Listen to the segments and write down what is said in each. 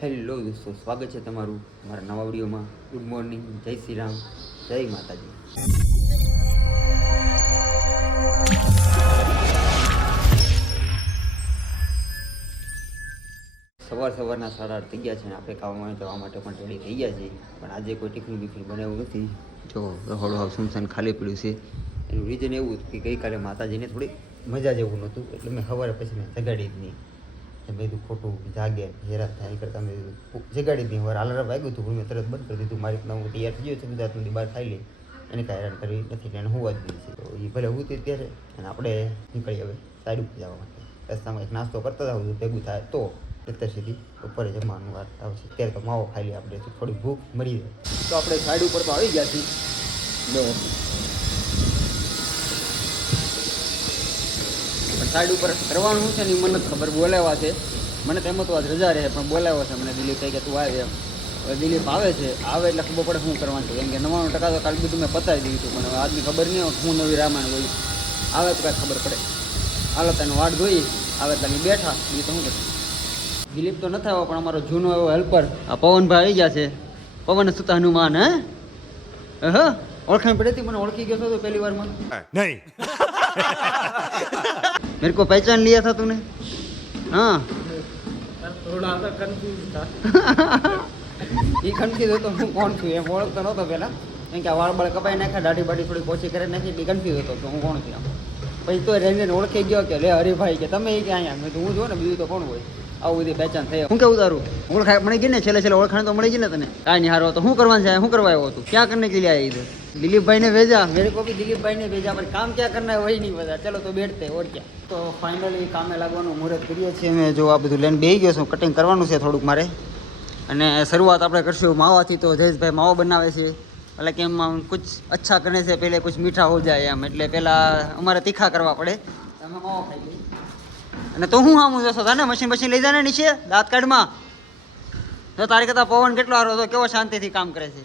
Hello દોસ્તો, સ્વાગત છે તમારું મારા નવા વિડીયોમાં. ગુડ મોર્નિંગ, જય શ્રી રામ, જય માતાજી. સવારના 8:30 થઈ ગયા છે અને આપણે કામમાં જવા માટે પણ રેડી થઈ ગયા છીએ. પણ આજે કોઈ ટિફિન બિફિન બનાવ્યું નથી. જો રહોડું હાવ સુનસાન ખાલી પડ્યું છે. એનું રીઝન એવું હતું કે ગઈકાલે માતાજીને થોડી મજા જેવું નહોતું, એટલે મેં સવારે પછી મેં જગાડી જ નહીં. મેં કીધું ખોટું જાગે હેરાન થાય એ કરતાં મેં જગાડી દીધી. વાર અલાર્મ વાગ્યું હતું પણ મેં તરત બંધ કરી દીધું. મારી રીતના હું તૈયાર થઈ ગયો છું, ગુજરાતમાંથી બહાર ખાઈ લઈ, એને કાંઈ હેરાન કરી નથી, એને હોવા જ દીધી છે. તો એ ભલે હું તે ત્યારે અને આપણે નીકળી હવે સાઈડ ઉપર જવા માટે. રસ્તામાં એક નાસ્તો કરતા જાવ ભેગું થાય તો અત્યાર સુધી ઉપર જમવાનું વાત આવશે. ત્યારે તો માવો ખાઈ લઈએ આપણે, થોડી ભૂખ મરી જાય. તો આપણે સાઈડ ઉપર તો આવી ગયા છીએ. પણ સાઈડ ઉપર કરવાનું છે ને એ મને ખબર, બોલાવ્યા છે મને. તેમ તો આજ રજા રહે પણ બોલાવ્યો છે મને દિલીપ કહે કે તું આવે એમ. હવે દિલીપ આવે છે, આવે એટલે ખબર પડે શું કરવાનું છે. કેમ કે 99% તો કાલ બધું મેં પતાવી દીધું હતું, પણ હવે આજની ખબર નહીં હોય હું નવી રામાયણ હોય. આવે તો કાંઈ ખબર પડે. હાલો તને વાટ જોઈ, આવે એટલે બેઠા એ તો શું કરું. દિલીપ તો નથી આવ્યો પણ અમારો જૂનો એવો હેલ્પર આ પવનભાઈ આવી ગયા છે. પવન સુતા હનુમાન. હે ઓળખાણ પડી હતી, મને ઓળખી ગયો હતો પહેલી વારમાં. નહીં मेरे को पहचान लिया था तूने? हाँ थोड़ा सा कंफ्यूज था. ये कंफ्यूज હતો હું કોણ છું એમ ઓળખતો નહોતો પહેલાં. કેમ કે આ વાળ બાળ કપાઈ નાખ્યા, દાઢી બાઢી થોડી ઓછી કરી નાખી એટલે કન્ફ્યુઝ હતો કે હું કોણ છું. પછી તો રેન્જને ઓળખી ગયો કે લે હરીભાઈ કે તમે કે અહીંયા. મેં તો હું જો ને બીજું તો કોણ હોય. આવું બધી પહેચાન થઈ. હું કેવું તારું ઓળખાણ મળી ગઈ ને? છેલ્લે ઓળખાણ તો મળી ગઈ ને તને? કાંઈ નહીં હારો. તો શું કરવાનું છે? શું કરવા આવ્યો હતું? ક્યાં કરને કે लिए आई इधर? दिलीप भाई ने भेजा, मेरे को भी दिलीप भाई ने भेजा, पर काम क्या करना है वही नहीं पता. चलो तो बैठते और क्या. तो फाइनली કામે લાગવાનું મુહૂર્ત કરીએ છીએ અમે. જો આ બધું લઈને બેસી ગયો છું. કટિંગ કરવાનું છે થોડુંક મારે. અને શરૂઆત આપણે કરશું માવાથી. તો જયેશભાઈ માવો બનાવે છે, એટલે કે એમ કુછ અચ્છા કરને છે પહેલે કુછ મીઠા હો જાય એમ. એટલે પહેલાં અમારે તીખા કરવા પડે. તમે માવો ખાઈ લઈ. અને તો હું આમ જશો તાને મશીન બશીન લઈ જાય ને નીચે દાંત કાઢમાં. તો તારી કરતાં પવન કેટલો સારો હતો, કેવો શાંતિથી કામ કરે છે.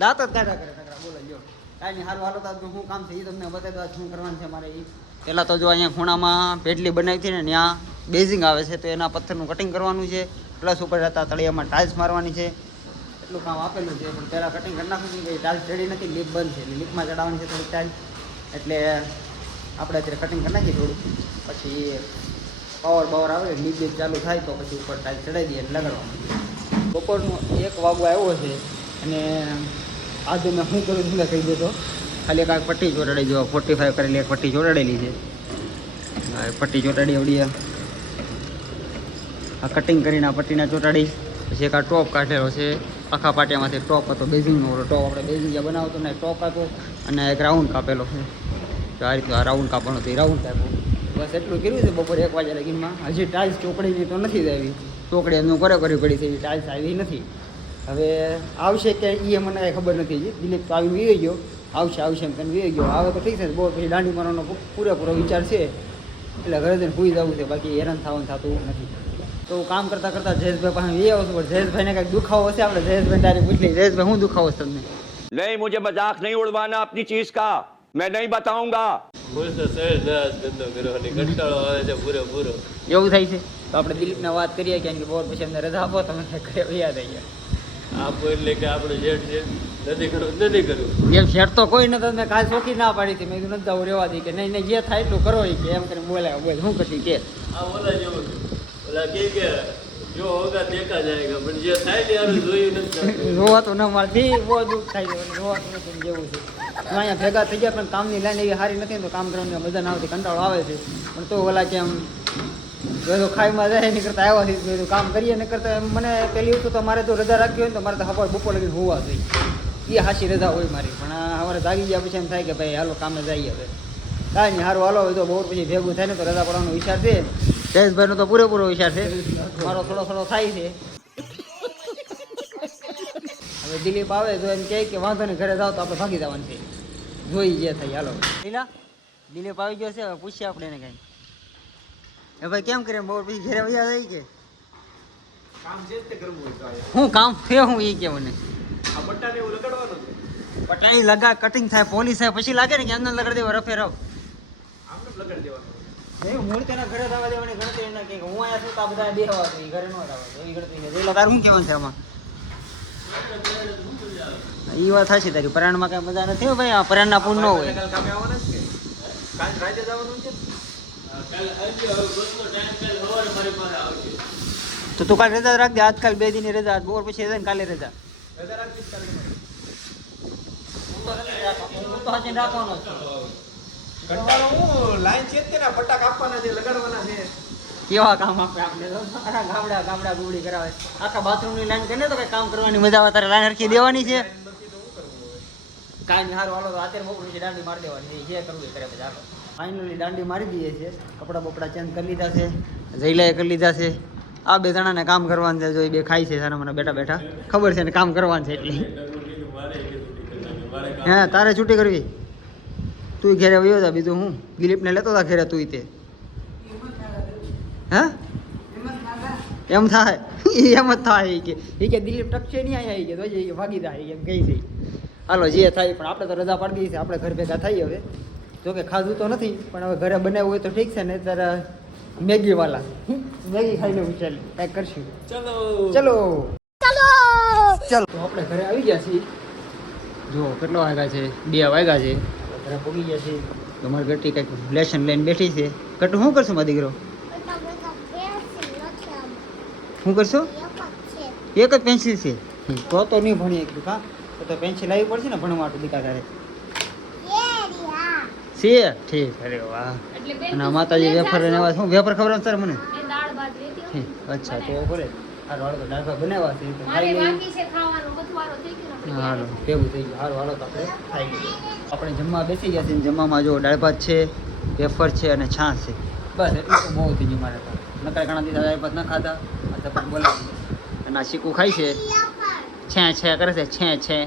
દાંત જ કાઢા કરે. બોલો જો કાંઈ નહીં. હારું હાલો તો શું કામ છે એ તમને બતાવી દો. શું કરવાનું છે મારે એ. પહેલાં તો જો અહીંયા ખૂણામાં પેટલી બનાવી હતી ને ત્યાં બેઝિંગ આવે છે, તો એના પથ્થરનું કટિંગ કરવાનું છે. પ્લસ ઉપર જતા તળિયામાં ટાઇલ્સ મારવાની છે. એટલું કામ આપેલું છે. પણ પહેલાં કટિંગ કરી નાખું છું કે ટાઇલ્સ ચડી નથી, લીપ બંધ છે. લીપમાં ચડાવવાની છે થોડીક ટાઇલ્સ. એટલે આપણે અત્યારે કટિંગ કરી નાખીએ થોડું. પછી પાવર આવે, લીપ બીપ ચાલુ થાય તો પછી ઉપર ટાઇલ્સ ચડાવી દઈએ એટલે લગાડવાનું. બપોરનો 1 વાગો આવ્યો છે અને આજે મેં શું કરું છું કહી દેતો. ખાલી કાંઈક પટ્ટી ચોટાડી જો 45 કરેલી એક પટ્ટી ચોટાડેલી છે. પટ્ટી ચોટાડી આવડી આ કટિંગ કરીને આ પટ્ટીના ચોટાડી. પછી એક આ ટોપ કાઢેલો છે આખા પાટિયામાંથી. ટોપ હતો બેઝિંગનો ટોપ, આપણે બેઝિંગ જ્યાં બનાવતો ને ટોપ હતો. અને એક રાઉન્ડ કાપેલો છે. તો આ રીતે આ રાઉન્ડ કાપવાનો હતો, એ રાઉન્ડ કાપ્યો. બસ એટલું કર્યું છે બપોરે 1 વાગ્યા લગીનમાં. હજી ટાઇલ્સ ચોકડીની તો નથી જ આવી. ચોકડી એમનું કરવી પડી છે, ટાઇલ્સ આવી નથી. હવે આવશે કે એ મને કાંઈ ખબર નથી. દિલીપ તો આવી વી ગયો, આવશે એમ કરીને વી ગયો. આવે તો ઠીક છે. બહુ પછી દાંડી મારવાનો પૂરેપૂરો વિચાર છે. એટલે ઘરે જઈને સૂઈ જવું છે, બાકી હેરાન થવાનું થતું નથી. તો કામ કરતાં કરતાં જયેશભાઈ પાસે વી આવું છું. પણ જયેશભાઈને કાંઈક દુખાવો હશે. આપણે જયેશભાઈ ડાયરેક્ટ પૂછી લઈએ. જયેશભાઈ શું દુખાવો છે તમને? नहीं, मुझे मजाक नहीं उड़वाना अपनी चीज का, मैं नहीं बताऊंगा. એવું થાય છે તો આપણે દિલીપને વાત કરીએ કે બપોર પછી અમને રજા આપો, તમે ઘરે યાદ આવી ગયા. આપો એટલે કે આપણે જેઠ છે નથી કરવું. એમ શેઠ તો કોઈ નથી. મેં કાલ ચોખી ના પાડી હતી. મેં કીધું નથી જવું, રહેવા દઈ કે નહીં જે થાય એટલું કરો કે એમ કરીને બોલાવે. બોલ શું કરતી કે આ ઓલા જેવું ઓલા કે જો હોગા દેખા જાયગા, પણ જે થાય ને યાર જોયું નથી. રોવાતું ન મળતી, બહુ દુઃખ થાય છે. રોવાતું નથી જેવું છે. અહીંયા ભેગા થઈ ગયા પણ કામની લાઈન એવી સારી નથી ને, તો કામ કરવાની મજા ના આવતી, કંટાળો આવે છે. પણ તો ઓલા કેમ તો ખાઈમાં જાય નહીં કરતા આવ્યા છે. મેં કામ કરીએ ને કરતા મને પહેલી વખત તો મારે તો રજા રાખી હોય ને તો મારે તો સવાર બપોર લગીને હોવા જોઈએ. એ હાશી રજા હોય મારી. પણ અમારે જાગી ગયા પછી એમ થાય કે ભાઈ હાલો કામે જઈએ. હવે કાંઈ નહીં, સારું હાલો. હવે તો બપોર પછી ભેગું થાય ને તો રજા પડવાનો વિચાર છે. જયેશભાઈનો તો પૂરેપૂરો વિચાર છે. મારો થોડો થાય છે. હવે દિલીપ આવે તો એમ કહે કે વાંધો નહીં ઘરે જાઓ તો આપણે ભાગી જવાનું છે. જોઈ જે થાય હાલો. લીલા દિલીપ આવી ગયો છે. હવે પૂછીએ આપણે એને કાંઈ. એ ભાઈ કેમ કરે બપોર પછી ઘરે વયા જાય કે કામ છે તે કરવું હોય તો હું કામ છે હું એ કે મને આ પટ્ટાને એવું લગાડવાનું છે. પટાઈ લગા કટિંગ થાય પોલીસ થાય પછી લાગે ને કે અંદર લગાડી દેવા રફે રફ. આમને લગાડી દેવાનું. એવું મૂર્તિના ઘરે થવા દેવાની ગણતરી ના કે હું અહીંયા છું તો આ બધા બેહવા દો, ઘરે ન થવા દો એવી ગણતરી છે. એટલે તારું શું કહેવાનું છે આમાં? એ વાત સાચી તારી. પરાણમાં કઈ મજા નથી હો ભાઈ. આ પરાણના પૂન ન હોય. કામે આવવાના છે કે કાલ રાતે જવાનું છે કાલ આજે હવે બસનો ટાઈમ કાલ સવારે મારી પાસે આવશે તો તું કાલ રજા રાખજે. આજકાલ 2 દિનની રજા, બપોર પછી રજા ને કાલે રજા. રજા રાખીશ કાલે હું તો હજી રાખવાનો છું. કંટાળો હું લાઈન છે જ કે ના પટ્ટા કાપવાના છે લગાડવાના છે કેવા કામ આપે આપણે તો. આખા ગામડા ગુબડી કરાવે. આખા બાથરૂમની લાઈન કરીને તો કઈ કામ કરવાની મજા આવે. તારે લાઈન હરખી દેવાની છે. કાંઈ નહીં, સારું હાલો તો અત્યારે બપોર પછી દાંડી મારી દેવાની છે. જે કરવું એ કરે પછી હાલો. ફાઇનલી દાંડી મારી દઈએ છીએ. કપડાં બપડા ચેન્જ કરી લીધા છે. જઈલાએ કરી લીધા છે. આ 2 જણાને કામ કરવાનું છે. જો એ 2 ખાય છે સારા મને બેઠા બેઠા. ખબર છે ને કામ કરવાનું છે એટલે. હા તારે છૂટી કરવી. તું ઘેરે વયો જા. બીજું હું દિલીપને લેતો હતા ઘેરે તું તે. હા એમ થાય. એમ જ થાય કે દિલીપ ટકશે નહીં અહીંયા કે તો ભાગી જાય એમ કહી છે. હાલો જે થાય પણ આપણે તો રજા પાડી દઈએ છીએ. આપણે ઘર ભેગા થઈએ હવે. જોકે ખાધું તો નથી પણ હવે ઘરે બનાવ્યું હોય તો ઠીક છે ને. ત્યારે મેગી વાલા મેગી ખાઈને વિચાર કાંઈક કરશું. ચલો ચલો તો આપણે ઘરે આવી ગયા છીએ. જો કેટલો વાગ્યા છે? 2 વાગ્યા છે. ઘરે પહોંચી ગયા છીએ. તમારી ગટી કંઈક લેશન લઈને બેઠી છે. ગટુ શું કરશું મારો દીકરો? શું કરશો? એક જ પેન્સિલ છે તો નહીં ભણી એકલું. હા તો પેન્સિલ લાવવી પડશે ને ભણવા માટે દીકા તારે છે. ઠીક. અરે વાહ. અને માતાજી વેફર ને એવા શું વેફર ખબર સર મને? અચ્છા તો બોલે હાલો હાલો તો દાળ ભાત બનાવ્યા છે તો ખાઈ લઈએ. હાલો કેવું થઈ ગયું? હાલો હાલો તો આપણે ખાઈ લઈએ. આપણે જમવા બેસી ગયા છે. જમવામાં જો દાળ ભાત છે, વેફર છે અને છાશ છે. બસ એટલું તો બહુ થઈ ગયું મારે તો. નકર ઘણા દિવસ દાળ ભાત ન ખાધા. આ ચપાત બોલાવી અને આ શીકું ખાય છે. છે કરે છે છે.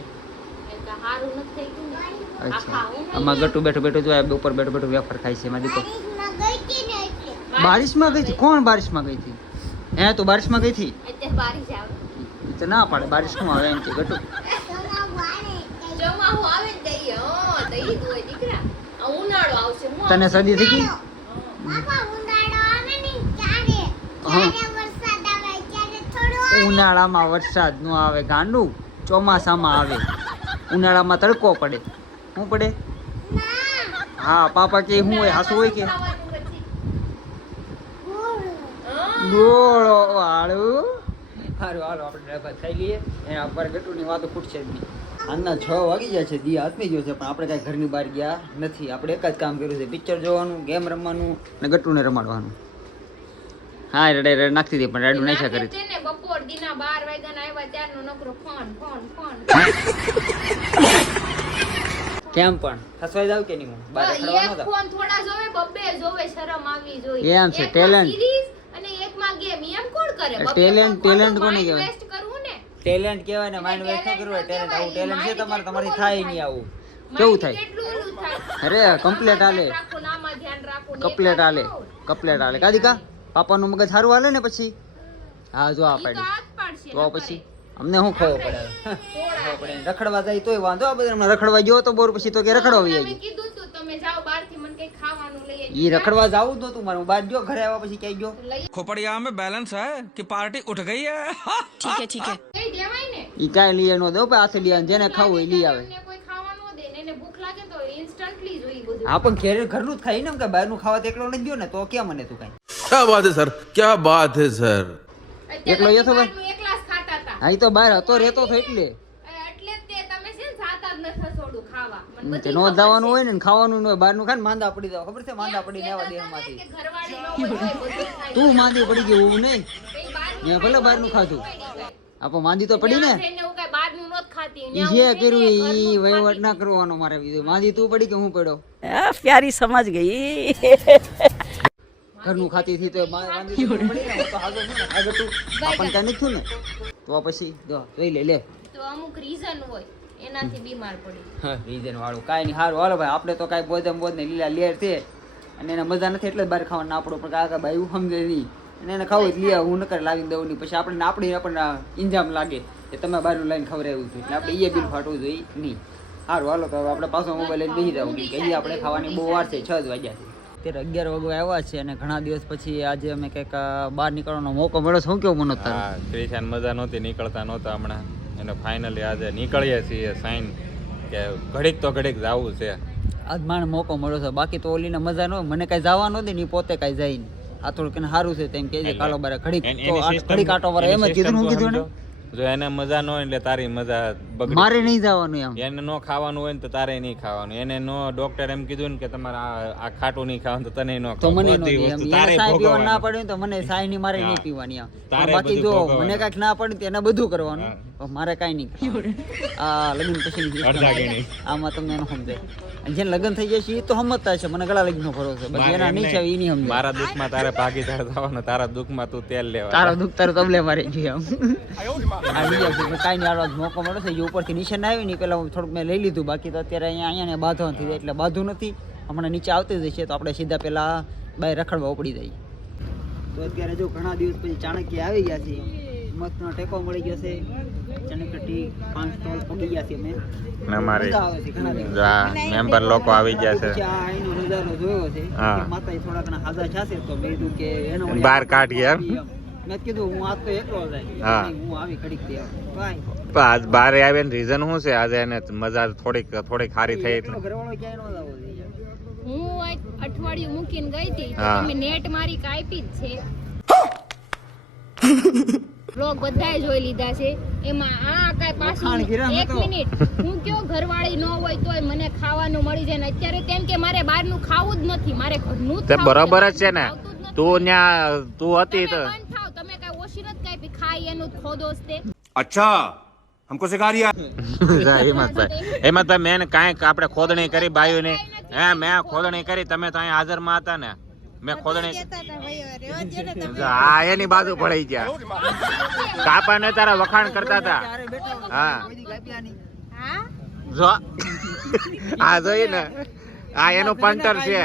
અચ્છા આમાં ગટુ બેઠું બેઠું જો ઉપર બેઠું બેઠું વેફર ખાય છે. એમાં દીકો બારિશમાં ગઈ હતી. કોણ બારિશમાં ગઈ હતી? હે તું બારિશમાં ગઈ હતી? તો ના પાડે બારિશ શું આવે એમ કે ગટુ. તને શરદી થઈ ગઈ? ઉનાળામાં વરસાદ ન આવે ગાંડું, ચોમાસામાં આવે. ઉનાળામાં તડકો પડે. શું પડે? હા પાપા કે શું હોય? હાસું હોય કે ગોળો વાળું? સારું હાલો આપણે દાળ ભાત ખાઈ લઈએ. એના પર ગટુની વાતો ખૂટશે જ નહીં. આજના 6 વાગી ગયા છે. દી હાથમી ગયો છે પણ આપણે કાંઈ ઘરની બહાર ગયા નથી. આપણે એક જ કામ કર્યું છે. પિક્ચર જોવાનું, ગેમ રમવાનું અને ગટુને રમાડવાનું. હા રેડે નાખતી હતી પણ રેડું નાખ્યા કરી. બપોર દીના 12 વાગ્યાના આવ્યા ત્યારનો નકરો ફોન. કેમ પણ ખસવાઈ જાવ કે નહીં? હું બહાર રખડવાનો હતો. ફોન થોડા જોવે, બબ્બે જોવે, શરમ આવી જોઈએ. એમ છે ટેલેન્ટ. અને એકમાં ગેમ એમ કોણ કરે? ટેલેન્ટ કોને કહેવાય? વેસ્ટ કરવું ને. ટેલેન્ટ કહેવાય ને. માઇન્ડ વેસ્ટ ન કરવું. ટેલેન્ટ આવું ટેલેન્ટ છે તમારે. તમારી થાય નહીં આવું. કેવું થાય? કેટલું ઓલું થાય. અરે કમ્પ્લેટ હાલે. રાખો નામાં ધ્યાન રાખો. કપ્લેટ હાલે કાદિકા. પાપાનું મગજ સારું હાલે ને પછી. હા જો આ ઈ તો પાડી હાથ પાડશે તો ન પછી કરે. અમને શું ખબર પડે? ખબર પડે રખડવા જાય તોય વાંધો. આ બધા હમણાં રખડવા ગયો તો બોર પછી તો કે રખડવા વહી તમે જાય. કીધું તું તમે જાઓ બહારથી મને કઈ ખાવાનું લઈ આવજો. ઈ રખડવા જાવું જ નતું મારે. હું બહાર ગયો ઘરે આવ્યા પછી ક્યાંય ગયો. લઈ खोपड़िया में बैलेंस है कि पार्टी उठ गई है લઈ દેવાય ને. ઈ કાંઈ લઈ નો દો પણ હાથે લઈ આવે. જેને ખાવું હોય લઈ આવે. એમને કોઈ ખાવાનું દે ને એને ભૂખ લાગે તો ઇન્સ્ટન્ટલી જોઈ બધું. હા પણ ઘેર ઘરનું જ ખાઈ ને કે બહારનું ખાવા તો એકલો નથી ગયો ને તો ક્યાં મને તું કાંઈ. क्या बात है सर, क्या बात है सर. એકલો અત્યારે જતો ભાઈ? બહારનું એકલા જ ખાતા હતા. હા ઈ તો બહાર હતો રહેતો હતો એટલે એટલે જ તે તમે છે ને જાતા જ નથી છોડું ખાવા. મને તે બધી નો ખબર જવાનું છે. હોય ને ખાવાનું ન હોય. બહારનું ખાય ને માંદા પડી જાવ. ખબર છે માંદા પડીને આવા દેહમાંથી. કે ઘરવાળી ન હોય તોય બધું ખાય. તું માંદી પડી ગઈ એવું નહીં. કઈ બહારનું ત્યાં ભલે બહારનું ખાધું. આપો માંદી તો પડી ને. ત્યાં જઈને હું કઈ બહારનું નહોત ખાતી. ઈ જે કર્યું ઈ વહીવટ ના કરવાનો મારે. બીજું માંદી તું પડી કે હું પડ્યો? प्यारी समझ गई ઘરનું ખાતી હતી તો માંદી તો પડી ને. હું તો હાજો છું ને. આગળ તું આપણને કાંઈ નથી થયું ને તો પછી જો જોઈ લે તો અમુક રીઝન હોય એનાથી બીમાર પડી. હા રીઝન વાળું કાંઈ નહીં. સારું હાલો ભાઈ. આપણે તો કાંઈ બોધ ને લીલા લેર છે અને એને મજા નથી એટલે જ બહાર ખાવાનું ના આપણું. પણ કાકા ભાઈ એવું સમજે નહીં અને એને ખાવું જ લઈ આવું. હું નકર લાવીને દઉં નહીં. પછી આપણને ઇન્જામ લાગે કે તમે બહારનું લાઈને ખવડાવ્યું હતું એટલે આપણે એ બિલ ફાટવું જોઈએ નહીં. સારું હાલો તો હવે આપણે પાછો મોબાઈલ લઈને બેસી જવું કે આપણે ખાવાની બહુ વાર છે. 6 જ વાગ્યા છે. અત્યારે 11 વાગે આવ્યા છે અને ઘણા દિવસ પછી આજે અમે કંઈક બહાર નીકળવાનો મોકો મળ્યો. શું કેવું મનોજ તારું? હા, ક્રિશાન મજા નહોતી, નીકળતા નહોતા હમણાં, અને ફાઇનલી આજે નીકળીએ છીએ. સાઈન કે ઘડીક તો ઘડીક જવું છે. આજ માણે મોકો મળ્યો છે, બાકી તો ઓલીને મજા ન હોય. મને કાંઈ જવા ન દે ને, ઈ પોતે કાંઈ જાય નહીં. આ થોડુંક એને સારું છે તેમ કે કાલો બારે ઘડીક ઘડીક આટો વાળા એમ જ કીધું. હું કીધું ને, જો એને મજા ન હોય એટલે તારી મજા બગડી. મારે નહીં જવાનું એમ. એને નો ખાવાનું હોય ને તો તારે નહીં ખાવાનું. એને નો ડોક્ટર એમ કીધું ને કે તમારે આ ખાટું નહીં ખાવાનું તો તને નો તો મને નો દે એમ. એને સાહેબ પીવા ના પડે તો મને સાહેબ ની મારે નહીં પીવાની એમ. બાકી જો મને કાંઈક ના પડે તો એને બધું કરવાનું, મારે કાંઈ નહીં. આ લગ્ન પછી આમાં તમને એનો સમજાય. જેને લગ્ન થઈ જાય છે એ તો સમજતા છે, મને ગળા લગ્ન ભરોસો. પછી એના નહીં છે એ નહીં સમજે. મારા દુઃખમાં તારે ભાગીદાર થવાનો, તારા દુઃખમાં તું તેલ લેવા. તારો દુઃખ તારું તબલે મારે જોઈએ એમ. આ બીજા કાંઈ નહીં, આ મોકો મળે છે. જે ઉપરથી નિશાન આવી ને પેલા થોડુંક મેં લઈ લીધું, બાકી તો અત્યારે અહીંયા બાંધવા થઈ જાય એટલે બાંધું નથી. હમણાં નીચે આવતી જ છે તો આપણે સીધા પેલા બહાર રખડવા ઉપડી જાય. તો અત્યારે જો ઘણા દિવસ પછી ચાણક્ય આવી ગયા છે, મસ્તનો ટેકો મળી ગયો છે. ચાણક્ય ટી 5 સ્ટોલ પગી ગયા છે. મેમ્બર લોકો આવી ગયા છે. આ એનો નજારો જોયો છે. માતાજી થોડા ઘણા હાજા છાશે તો મેં કીધું કે એનો બહાર કાઢીએ એમ. મેં કીધું હું આજ તો એકલો જાય, હું આવી ઘડીક દે ભાઈ. આજ બહાર આવીને રીઝન શું છે? આજે એને મજા થોડીક સારી થઈ. ઘરવાળો ક્યાંય નો જાવો દે. હું અઠવાડિયું મૂકીને ગઈ હતી તો તમે નેટ મારી કાપી જ છે. બ્લોગ બધાય જોઈ લીધા છે. એમાં આ કાઈ પાછું 1 મિનિટ હું કયો ઘરવાળી ન હોય તોય મને ખાવાનું મળી જાય ને અત્યારે તેમ કે મારે બહારનું ખાવું જ નથી, મારે ઘરનું જ ખાવું. બરાબર જ છે ને. તું હતી તો તમે કાઈ ઓછી નથી કાપી, ખાઈ એનું જ ખોદોસ તે. अच्छा हमको सिखा रिया હિંમતભાઈ મેં કાંઈક આપણે ખોદણી કરી બાયુની. મેં ખોદણી કરી, તમે તો અહીંયા હાજરમાં હતા ને. મેં ખોદણી એની બાજુ પડી ગયા. કાપા ને તારા વખાણ કરતા હતા. હા જો આ જોઈ ને, આ એનું પંટર છે.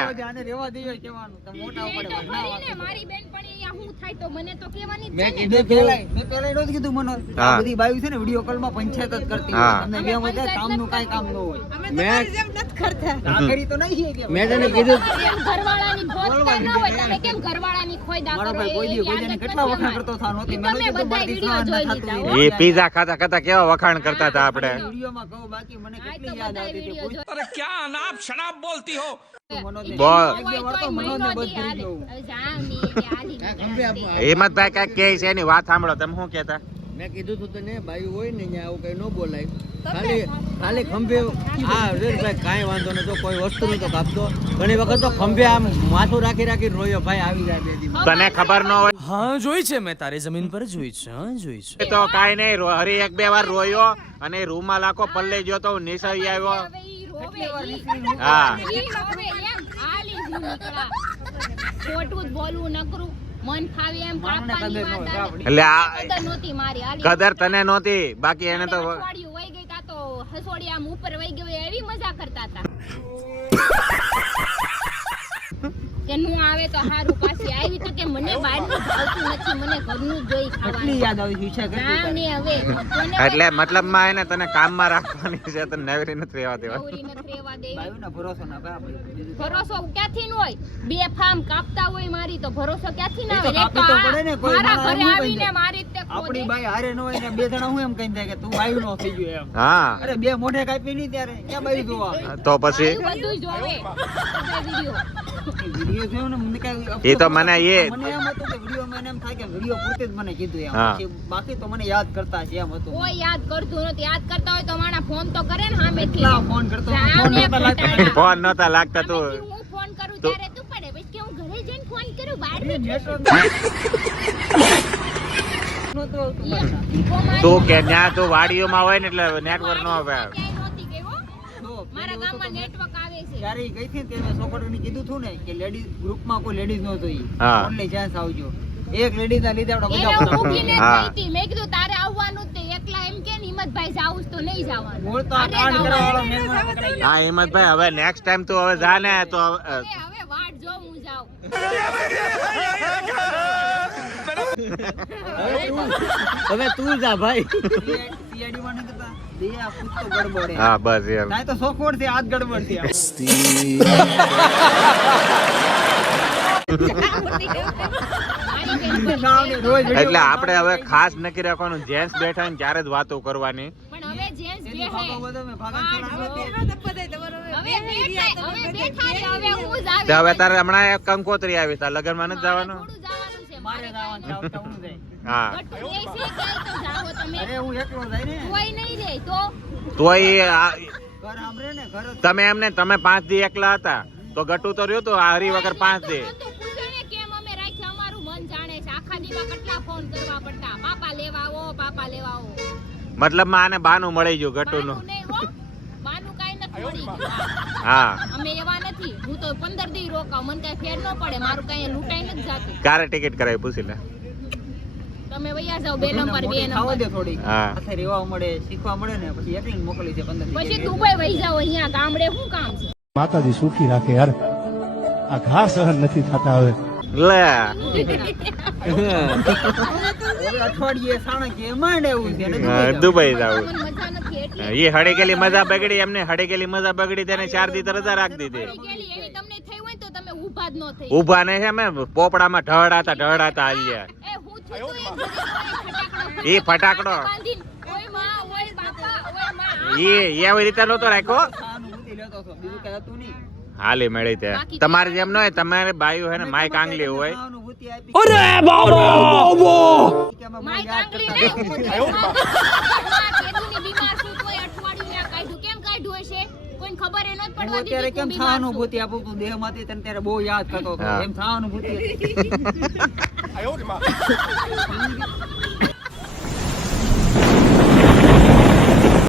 મારી બેનપણી અહીંયા હું થાય તો મને તો કહેવાની જ મેં છે ને. પેલા એનો જ કીધું મને. આ બધી બાયું છે ને વિડિયો કોલ માં પંચાયત જ કરતી હોય. તમને બે મજા કામનું કાઈ કામ ન હોય. મેં જેમ નથી કરતા. આ કરી તો નહીં કે મેં તને કીધું ઘરવાળાની ખોદતા ન હોય, તમે કેમ ઘરવાળાની ખોદા કરો? મારો ભાઈ કોઈ દી કોઈ કેટલા વખાણ કરતો થા નહોતી. મેં કીધું મારી વિડિયો જોઈ લીધા. એ પીઝા ખાતા કેવા વખાણ કરતા હતા આપણે. વિડિયો માં કહું, બાકી મને કેટલી યાદ આવતી હતી. अरे क्या अनाप शनाप बोलती हो? હિંમતભાઈ કઈક કહે છે, એની વાત સાંભળો. તમે શું કહેતા? મેં કીધું તું તને ભાઈ હોય ને ત્યાં આવું કઈ ન બોલાય. ખાલી ખંભે હા ભાઈ કાંઈ વાંધો નતો, કોઈ વસ્તુ નતો કાપતો. ઘણી વખત તો ખંભે આમ માથું રાખી રોયો, ભાઈ આવી જાય બે દિવસ. તને ખબર ન હોય? हाँ જોઈ છે, મેં તારી જમીન પર જોઈ છે. હા જોઈ છે. તો કાઈ નહીં, હરી 1-2 વાર રોયો અને રૂમાલ આખો પલ્લે ગયો તો નિસાઈ આવ્યો. હા ખોટું જ બોલવું નકરું મન ફાવે એમ કાપવાની વાત આવે. એટલે આ કદર નહોતી મારી. કદર તને નહોતી, બાકી એને તો અઠવાડિયું વઈ ગઈ તા તો હસોડી આમ ઉપર વઈ ગયો એવી મજા કરતા હતા કે નું આવે તો હારું. પાછી આવી તો કે મને બહારનું ભાવતું નથી, મને ઘરનું જ જોઈ ખાવાનું. યાદ આવી છે ના ને હવે એટલે મતલબમાં એને તને કામમાં રાખવાની છે, તને નવરી નથી રહેવા દેવા. નવરી નથી રહેવા દેવી. બાયુના ભરોસો ના ભાઈ આપણે. ભરોસો ક્યાંથી ન હોય? બે ફાર્મ કાપતા હોય મારી તો ભરોસો ક્યાંથી ના એ તો આવે? એક તો કાપી તો પડે ને, કોઈ મારા માણસ ઘરે એમ આવીને કહી મારી તે આપણી બાઈ હારે ન હોય ને બે જણા હું એમ કહી દે કે તું બાયું નો થઈ ગયો એમ. હા અરે બે મોઢે કાપી નહીં ત્યારે ક્યાં બાયું જોવા? તો પછી બધું જોવે વિડિયો. વિડિયો જોયો ને મને કાઈ એ તો મને મને એમ હતું કે વિડિયો મને એમ થાય કે વિડિયો પૂરતે જ મને કીધું એમ. હા. પછી બાકી તો મને યાદ કરતા છે એમ હતું. કોઈ યાદ કરતું નથી. યાદ કરતા હોય તો મારા ફોન તો કરે ને સામેથી. કેટલા ફોન કરતો જાવ ફોન ને નહોતા લાગતા. ફટાડા. ફોન નહોતા લાગતા તું. સામેથી હું ફોન કરું ત્યારે તું પડે પછી કે હું ઘરે જઈને ફોન કરું બહાર નું તું કે ત્યાં તું વાડીઓમાં હોય ને એટલે નેટવર્ક ન આવે. મારા ગામમાં નેટવર્ક આવે છે. ત્યારે ઈ ગઈ હતી ને તે છોકરીને કીધું હતું ને કે લેડીઝ ગ્રુપમાં કોઈ લેડીઝ નહોતો ઈ. હા. ઓનલી જેન્ટ્સ આવજો. એક લેડીઝ ના લીધે આપણે એને બધા હું ફોટા મૂકીને જ હા. ગઈ હતી. મેં કીધું તારે આવવાનું જ તે એકલા એમ કે ને હિંમતભાઈ જાવું તો નહીં જવાનું. મૂળ તો આ અરે કાંડ જાવું. કરવા વાળો મહેમાન પકડાઈ ગયા. હા હિંમતભાઈ, હવે નેક્સ્ટ ટાઈમ તું હવે જા ને તો હવે વાટ જો હું જાઉં. હવે તું જા ભાઈ. CID માં નહીં કરતા. બે આ કૂદ તો ગડબડ હે. હા બસ એમ. કાંઈ તો સોખવટ છે, આજ ગડબડ છે. એટલે આપણે હવે ખાસ નક્કી રાખવાનું જેન્ટ્સ બેઠા હોય ને ત્યારે જ વાતો કરવાની. પણ હવે જેન્ટ્સ બેઠે હવે બેઠા ને હવે હું જ તે આવી હવે તારે હમણાં એક કંકોત્રી આવી તા લગનમાં નથી જવાનું. થોડું જવાનું છે મારે જવાનું. હા ગટુ એ છે કે તો જાઓ તમે. અરે હું એકલો જાય ને કોઈ નહીં રે તો તોય ઘર આમરે ને ઘર તમે એમને તમે 5 દી એકલા હતા તો ગટુ તો રહ્યો તો આ હરી વગર 5 દી. તો પૂછો ને કેમ અમે રાખ્યા, અમારું મન જાણે છે. આખા દીવા કેટલા ફોન કરવા પડતા, પાપા લેવા આવો, પાપા લેવા આવો. મતલબમાં આને બાનું મળી ગયું ગટુનું. બાનું નહીં હો, બાનું કાંઈ નથી મળી ગયું. હા અમે એવા નથી. હું તો 15 દી રોકાવ, મને કાંઈ ફેર ન પડે, મારું કાંઈ લૂંટાઈ નથી જાતું. ક્યારે ટિકિટ કરાવી પૂછી લે. તમે વૈયા જાઓ 2 નંબર 2 ખાવા દે નંબર. થોડી હા. સાથે રહેવા મળે, શીખવા મળે ને પછી એકલીને મોકલી દે 15 પછી દુબઈ વહી જાઓ, અહીંયા ગામડે શું કામ છે? માતાજી સુખી રાખે યાર, આ ઘા સહન નથી થતા હવે. લે અઠવાડિયે સાણકીએ માંડ એવું છે એટલે હા, દુબઈ જાવું. મને મજા નથી એટલે એ હળી ગયેલી મજા બગડી, એમને હળી ગયેલી મજા બગડી તેને 4 દી રજા રાખી દીધી. ગેલી એવી તમને થઈ હોય ને તો તમે ઊભા જ ન થઈ. ઉભા ને છે અમે પોપડામાં ઢળાતા હાલ્યા. એ હું છું તો એક ફટાકડો એ ફટાકડો બાંધીને ઓય માં ઓય બાપા ઓય માં એ એવી રીતે નતો રાખ્યો. સહાનુભૂતિ લેતો હતો, બીજું કઈ હતું નહીં. હાલી મળી તે તમારે જેમ ન હોય, તમારે બાયું હે ને માય કાંગલી હોય. સહાનુભૂતિ આપી કે અમે માય યાદ કાંગલી કરતા નહીં કેદુની બીમાર છું તોય અઠવાડિયું ના કાઢ્યું. કેમ કાઢ્યું હશે કોઈને ખબર એ નત હું પડવા અત્યારે દીધી કેમ તું બીમાર છું. સહાનુભૂતિ આપું તું દેહ માંથી તને ત્યારે બહુ યાદ કરતો હતો હા. એમ સહાનુભૂતિ